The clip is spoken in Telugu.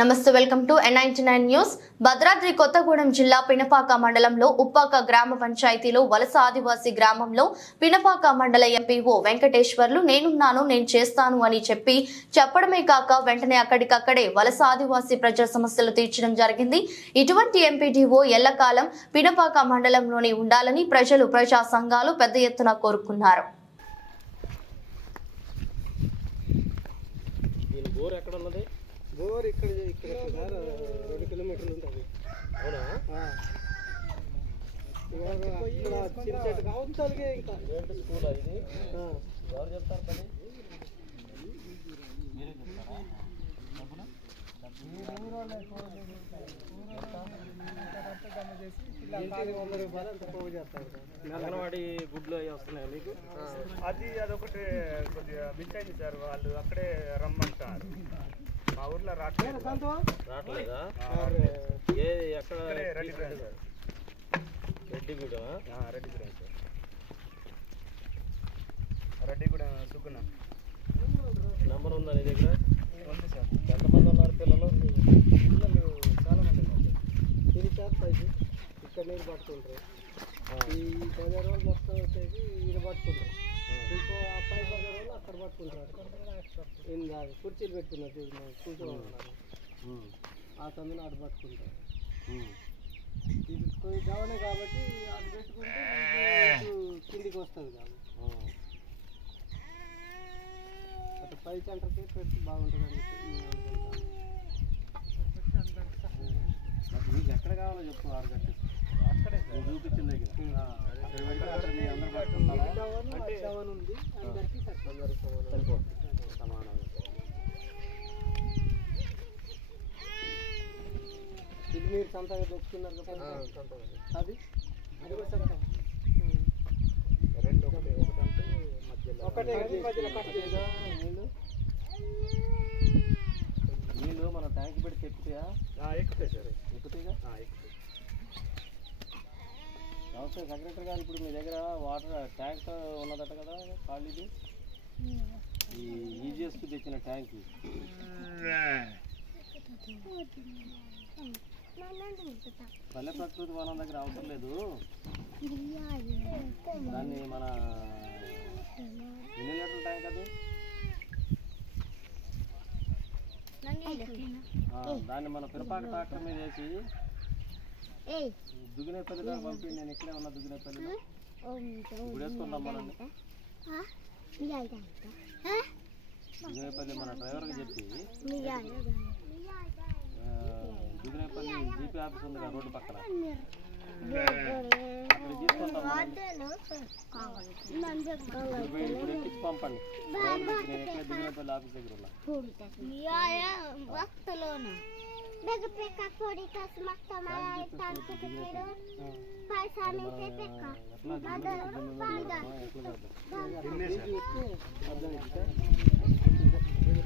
నమస్తే welcome to N nine news Bhadradri Kothagudem జిల్లా పినపాక మండలంలో ఉప్పాక గ్రామ పంచాయతీలో వలస ఆదివాసీ గ్రామంలో పినపాక మండల ఎంపీఓ వెంకటేశ్వర్లు నేనున్నాను నేను చేస్తాను అని చెప్పి చెప్పడమే కాక వెంటనే అక్కడికక్కడే వలస ఆదివాసీ ప్రజల సమస్యలు తీర్చడం జరిగింది. ఇటువంటి ఎంపీడీఓ ఎల్లకాలం పినపాక మండలంలోనే ఉండాలని ప్రజలు ప్రజా సంఘాలు పెద్ద ఎత్తున కోరుకున్నారు. ఎక్కడ ఉన్నది? బోర్ ఇక్కడ ఇక్కడ సార్ రెండు కిలోమీటర్లు ఉంటుంది. అవునా? చిన్న చెట్టు ఇంకా. స్కూల్ ఇది. ఎవరు చెప్తారు పని. అంగన్వాడీ గుడ్లు అవి వస్తున్నాయి మీకు? అది అదొకటి కొద్దిగా మిస్ అయింది సార్ వాళ్ళు అక్కడే రమ్మంటారు. ఊర్లో రావట్లేదు? రావట్లేదా? అరే, ఏ ఎక్కడ రెడ్డిగూడెం ఆ, Reddy branch sir Reddigudem Suguna number ఉందా నీ దగ్గర? ఉంది సార్. ఎంతమంది ఉన్నారు పిల్లలు? పిల్లలు చాలా మంది ఉన్నారు. సార్ తిరిగి చేస్తాయి ఇక్కడ నీరు పట్టుకుంటారు ఈ బజార్ వాళ్ళు మొత్తం వచ్చేసి ఈడ పట్టుకుంటారు ఇంకో అబ్బాయి బజార్ వాళ్ళు అక్కడ పట్టుకుంటారు ఇందా కుర్చీలు పెట్టుకున్నారు చూడు కూర్చోమన్నారు ఉమ్. ఆ సందులో అటు పట్టుకుంటారు. ఇది కొంచెం డౌనే కాబట్టి అటు పెట్టుకుంటే మీకు కిందికి వస్తుంది కాబట్టి. అటు పై సెంటర్కి పెట్టి బాగుంటుంది. మరి నీకు ఎక్కడ కావాలో చెప్పు ఆరు గంటలు చూపించిన దగ్గర ఇది మీరు సొంతంగా కదా అది అది కూడా సొంతం రెండు ఒకటి ఒకటి అంటే మధ్యలో ఒకటే నీళ్ళు మన ట్యాంక్ పెడితే ఎక్కుతాయా ఆ, ఎక్కుతాయి సార్ ఎక్కుతాయిగా ఆ, ఎక్కుతాయి నమస్తే సెక్రటరీ గారు ఇప్పుడు మీ దగ్గర వాటర్ ట్యాంక్ ఉన్నదట కదా ఖాళీది? ఈ ఈజీఎస్కి తెచ్చిన ట్యాంక్. పల్లె ప్రకృతి వనం దగ్గర అవసరం లేదు. దాన్ని మన ఎన్ని లీటర్ల ట్యాంక్ అది? దాన్ని మన పిరపాక ట్రాక్టర్ మీద వేసి పంపి నేను ఇక్కడే ఉన్నా దుగినేపల్లిలో ఇప్పుడు వేసుకుందాం మనల్ని దుగినేపల్లి మన డ్రైవర్కి చెప్పి. ఆ, దుగినేపల్లి జీపీ ఆఫీస్ ఉంది కదా రోడ్డు పక్కన. ఇప్పుడు ఇప్పుడు ఎక్కించి పంపండి డ్రైవర్కి ఇచ్చి నేను ఎక్కడ దుగినేపల్లి ఆఫీస్ దగ్గర ఉన్నా ఎట్లా దుగినేపల్లి ఎట్లా చేద్దాం? అర్థం